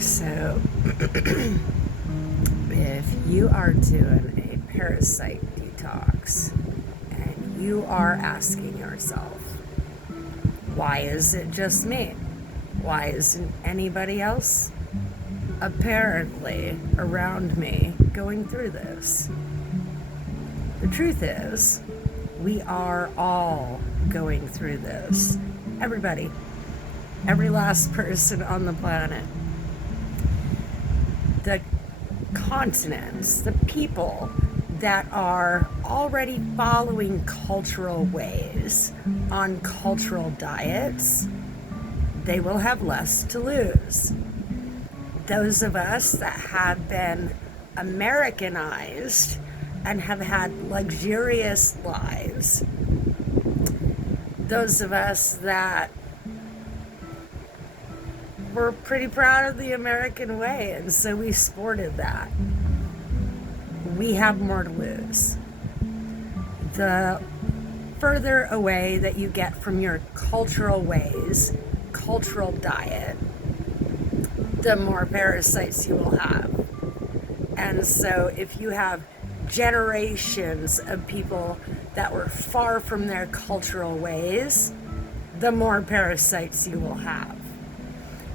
So, if you are doing a parasite detox and you are asking yourself, why is it just me? Why isn't anybody else apparently around me going through this? The truth is, we are all going through this. Everybody. Every last person on the planet. The continents, the people that are already following cultural ways on cultural diets, they will have less to lose. Those of us that have been Americanized and have had luxurious lives, those of us that were pretty proud of the American way, and so we sported that, we have more to lose. The further away that you get from your cultural ways, cultural diet, the more parasites you will have. And so if you have generations of people that were far from their cultural ways, the more parasites you will have.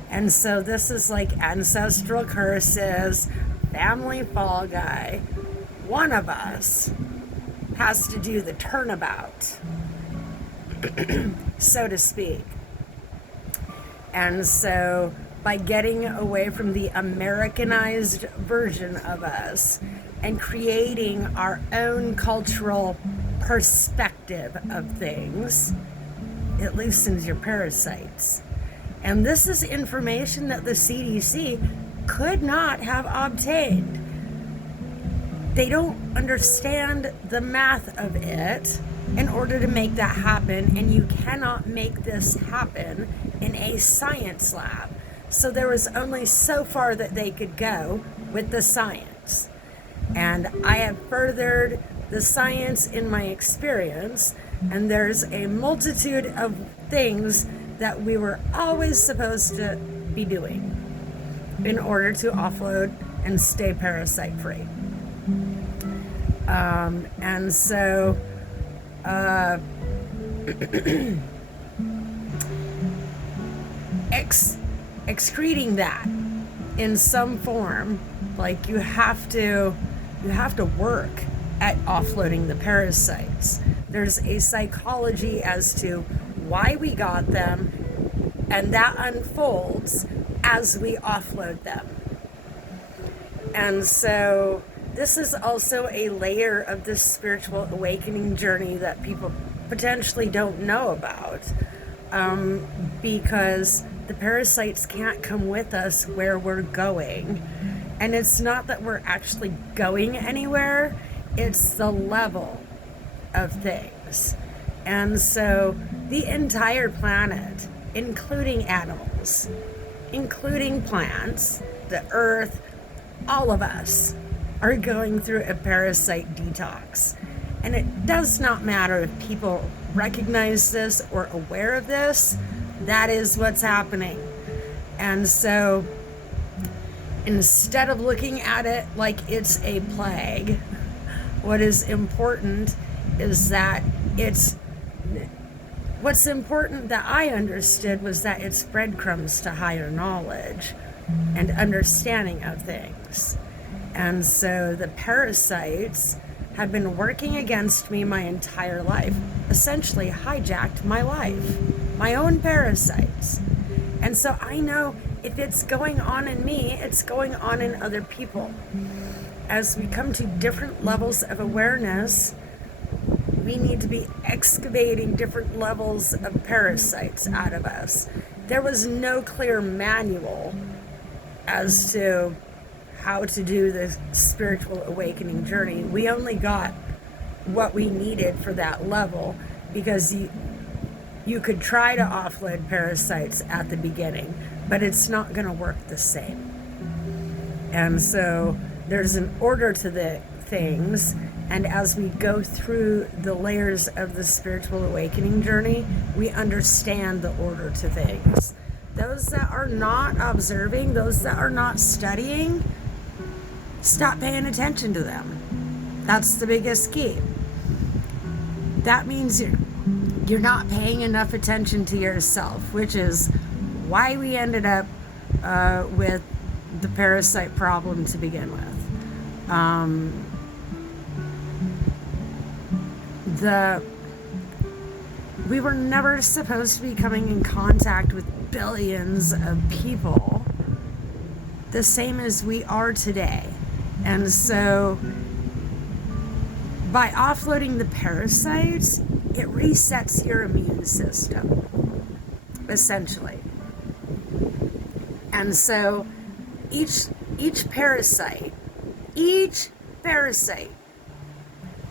And so this is like ancestral curses, family fall guy. One of us has to do the turnabout, so to speak. And so by getting away from the Americanized version of us and creating our own cultural perspective of things, it loosens your parasites. And this is information that the CDC could not have obtained. They don't understand the math of it in order to make that happen, and you cannot make this happen in a science lab. So there was only so far that they could go with the science. And I have furthered the science in my experience, and there's a multitude of things that we were always supposed to be doing in order to offload and stay parasite free. And so excreting that in some form, like you have to work at offloading the parasites. There's a psychology as to why we got them, and that unfolds as we offload them. And so this is also a layer of this spiritual awakening journey that people potentially don't know about, because the parasites can't come with us where we're going. And it's not that we're actually going anywhere, it's the level of things. And so the entire planet, including animals, including plants, the earth, all of us are going through a parasite detox. And it does not matter if people recognize this or aware of this, that is what's happening. And so instead of looking at it like it's a plague, what is important is that what's important that I understood was that it's breadcrumbs to higher knowledge and understanding of things. And so the parasites have been working against me my entire life, essentially hijacked my life, my own parasites. And so I know if it's going on in me, it's going on in other people. As we come to different levels of awareness, we need to be excavating different levels of parasites out of us. There was no clear manual as to how to do the spiritual awakening journey. We only got what we needed for that level, because you could try to offload parasites at the beginning, but it's not going to work the same. And so there's an order to the things, and as we go through the layers of the spiritual awakening journey, we understand the order to things. those that are not observing, those that are not studying, stop paying attention to them. That's the biggest key. That means you're not paying enough attention to yourself, which is why we ended up with the parasite problem to begin with. We were never supposed to be coming in contact with billions of people the same as we are today. And so by offloading the parasites, it resets your immune system, essentially. And so each parasite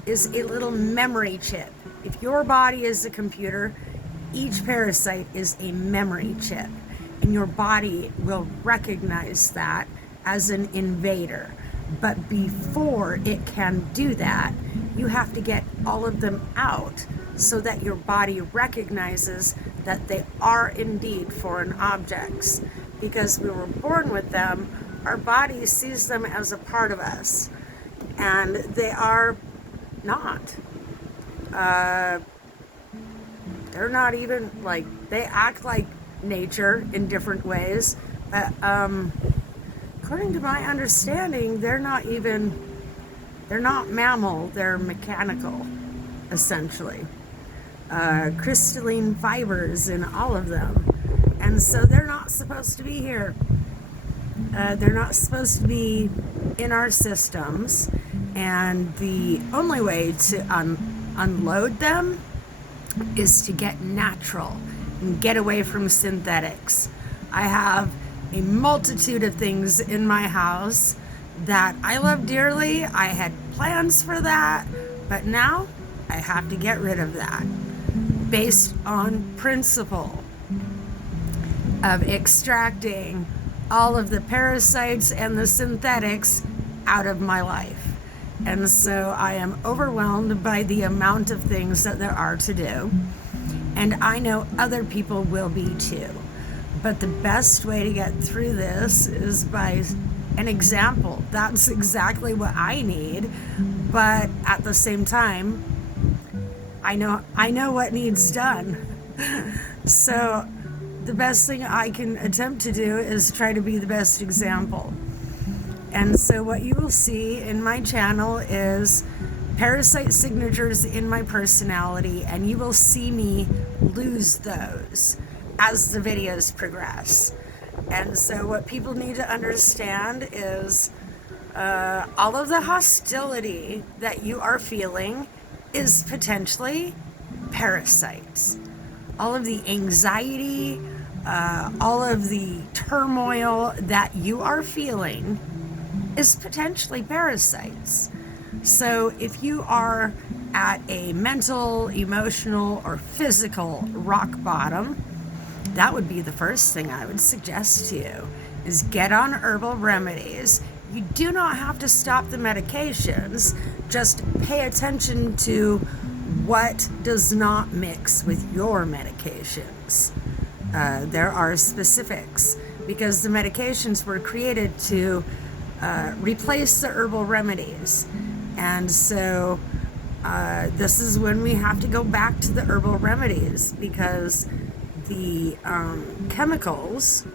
is a little memory chip. If your body is a computer, each parasite is a memory chip, and your body will recognize that as an invader. But before it can do that, you have to get all of them out so that your body recognizes that they are indeed foreign objects. Because we were born with them, our body sees them as a part of us, and they are not. They're not even like, they act like nature in different ways, but according to my understanding, they're not mammal, they're mechanical, essentially. Crystalline fibers in all of them. And so they're not supposed to be here. They're not supposed to be in our systems. And the only way to unload them is to get natural and get away from synthetics. I have a multitude of things in my house that I love dearly. I had plans for that, but now I have to get rid of that based on principle of extracting all of the parasites and the synthetics out of my life. And so I am overwhelmed by the amount of things that there are to do. And I know other people will be too. But the best way to get through this is by an example. That's exactly what I need. But at the same time, I know what needs done. So the best thing I can attempt to do is try to be the best example. And so what you will see in my channel is parasite signatures in my personality, and you will see me lose those as the videos progress. And so what people need to understand is all of the hostility that you are feeling is potentially parasites. All of the anxiety, all of the turmoil that you are feeling is potentially parasites. So if you are at a mental, emotional, or physical rock bottom, that would be the first thing I would suggest to you, is get on herbal remedies. You do not have to stop the medications, just pay attention to what does not mix with your medications. There are specifics, because the medications were created to replace the herbal remedies. And so this is when we have to go back to the herbal remedies, because the chemicals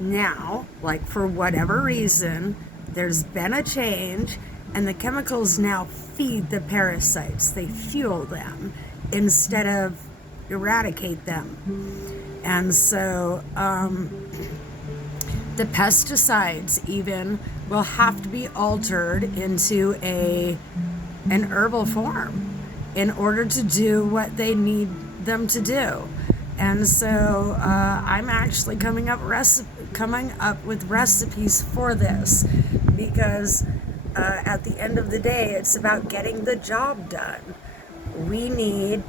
now, like for whatever reason, there's been a change, and the chemicals now feed the parasites. They fuel them instead of eradicate them. And so the pesticides even will have to be altered into an herbal form in order to do what they need them to do. And so I'm actually coming up with recipes for this, because at the end of the day, it's about getting the job done. We need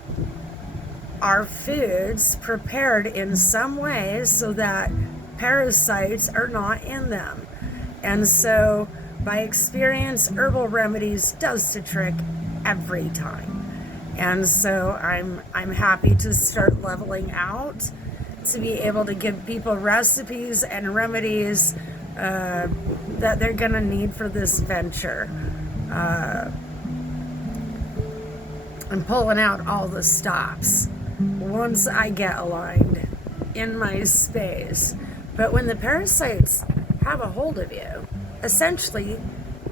our foods prepared in some way so that parasites are not in them. And so by experience, herbal remedies does the trick every time. And so I'm happy to start leveling out to be able to give people recipes and remedies that they're going to need for this venture. I'm pulling out all the stops once I get aligned in my space. But when the parasites have a hold of you, essentially,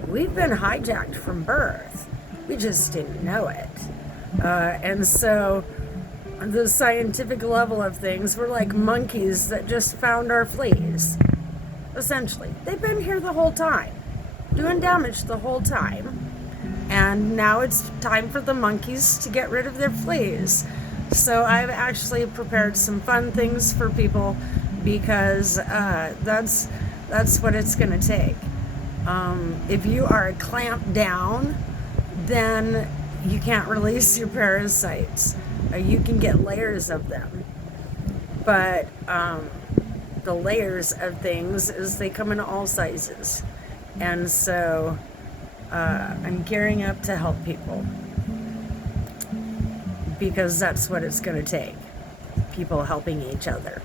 we've been hijacked from birth. We just didn't know it. And so, on the scientific level of things, we're like monkeys that just found our fleas. Essentially, they've been here the whole time, doing damage the whole time. And now it's time for the monkeys to get rid of their fleas. So I've actually prepared some fun things for people because that's what it's going to take. If you are clamped down, then you can't release your parasites. You can get layers of them. But the layers of things is they come in all sizes. And so I'm gearing up to help people because that's what it's going to take. People helping each other.